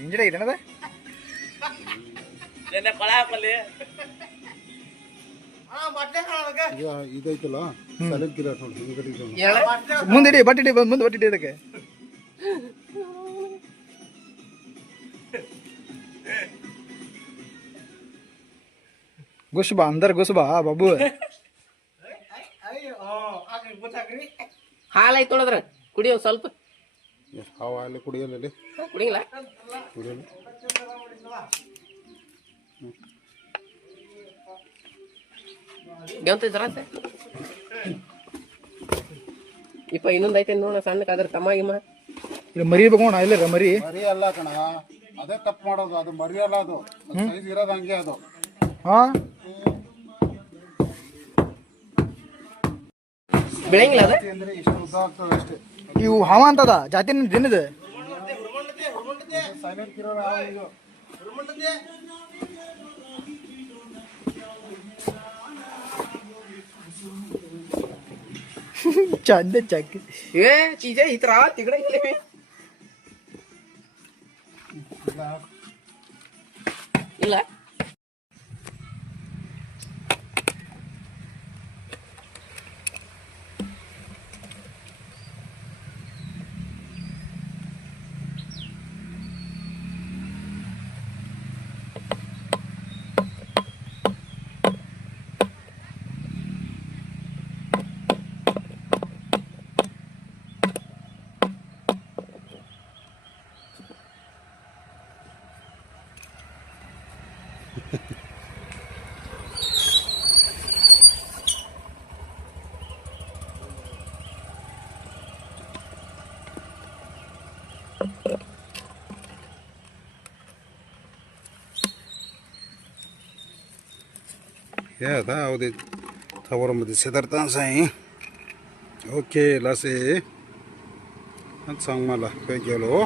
ಇಂಜಡಿ ಐತೇನದ ಇದೈತಲ್ಲ ಮುಂದೆ ಬಟ್ಟಿಡಿ ಮುಂದೆ ಬಟ್ಟಿಡಿ ಅದಕ್ಕೆ ಗುಸ್ಬಾ ಅಂದರ್ ಗುಸ್ಬಾ ಬಾಬು ಹಾಲು ಐತ್ ನೋಡಿದ್ರ ಕುಡಿಯೋ ಸ್ವಲ್ಪ ಹಾವು ಅಲ್ಲಿ ಕುಡಿಯಲ್ಲ ಕುಡಿಯಲ್ಲ ಬೆಂತ ಜರಾಸೆ ಇಪ್ಪ ಇನ್ನೊಂದು ಐತೆ ನೋಡ ಸಣ್ಣಕ್ಕೆ ಅದ್ರ ತಮ್ಮ ಗಿಮ್ಮ ಇಲ್ಲ ಮರಿ ಬೇಕೋಣ ಇಲ್ಲ ಮರಿ ಮರಿ ಅಲ್ಲ ಕಣ ಅದೇ ತಪ್ಪು ಮಾಡೋದು ಅದು ಮರಿ ಅಲ್ಲ ಅದು ಸೈಜ್ ಇರೋದು ಹಂಗೆ ಅದು ಹಾ ಬೆಳೆಯಂಗಿಲ್ಲ ಅದ ಅಂದ್ರೆ ಇಷ್ಟು ಉದ್ದ ಆಗ್ತದೆ ಅಷ್ಟೇ ಇವು ಹಾವ ಅಂತದ ಜಾತಿ ದಿನದ ಸೈಲೆಂಟ್ ಇರೋ ಹಾವು ಇದು ಚಂದ ಚಕ್ ಏ ಚೀಜೆ ಈ ತರ ತಿಗಡೆ ಇಲ್ಲ Ya tahu di tawar mesti sedartan saya. Oke lah sih. Kan sang malah kejalo.